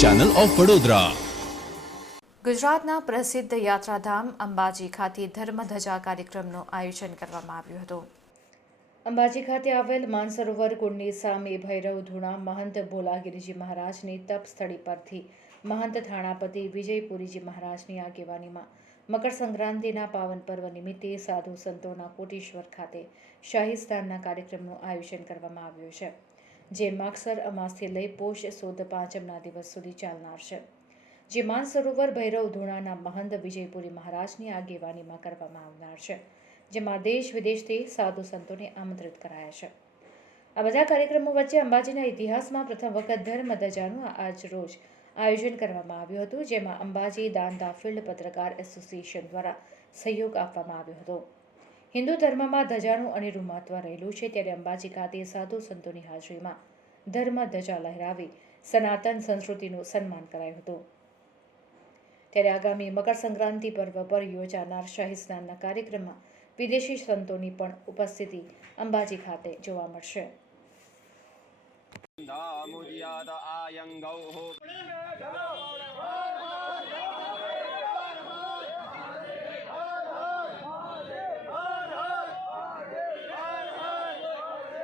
Channel of Vadodara ગુજરાતના પ્રસિદ્ધ યાત્રાધામ અંબાજી ખાતે ધર્મધજા કાર્યક્રમનું આયોજન કરવામાં આવ્યું હતું. અંબાજી ખાતે આવેલ માનસરોવર કુંડની સામે ભૈરવ ધૂણા મહંત ભોલાગીરીજી મહારાજની તપ સ્થળી પરથી મહંત થાણાપતિ વિજયપુરીજી મહારાજની આગેવાનીમાં મકર સંક્રાંતિના પાવન પર્વ નિમિત્તે સાધુ સંતોના કોટેશ્વર ખાતે શાહી સ્નાનના કાર્યક્રમનું આયોજન કરવામાં આવ્યું છે. જે માગસર અમાસથી લઈ પોષ સુદ પાંચમના દિવસ સુધી ચાલનાર છે. જે માનસરોવર ભૈરવ ધૂણાના મહંત વિજયપુરી મહારાજની આગેવાનીમાં કરવામાં આવનાર છે, જેમાં દેશ વિદેશથી સાધુ સંતોને આમંત્રિત કરાયા છે. આ બધા કાર્યક્રમો વચ્ચે અંબાજીના ઇતિહાસમાં પ્રથમ વખત ધર્મ ધજાનું આજ રોજ આયોજન કરવામાં આવ્યું હતું, જેમાં અંબાજી દાંતા ફિલ્ડ પત્રકાર એસોસિએશન દ્વારા સહયોગ આપવામાં આવ્યો હતો. હિન્દુ ધર્મમાં ધજાનું અનેરું મહત્વ રહેલું છે ત્યારે અંબાજી ખાતે સાધુ સંતોની હાજરીમાં ધર્મ ધજા લહેરાવી સનાતન સંસ્કૃતિનું સન્માન કરાયું હતું. ત્યારે આગામી મકર સંક્રાંતિ પર્વ પર યોજાનાર શાહી સ્નાનના કાર્યક્રમમાં વિદેશી સંતોની પણ ઉપસ્થિતિ અંબાજી ખાતે જોવા મળશે. મુજિયાદ આયંગૌ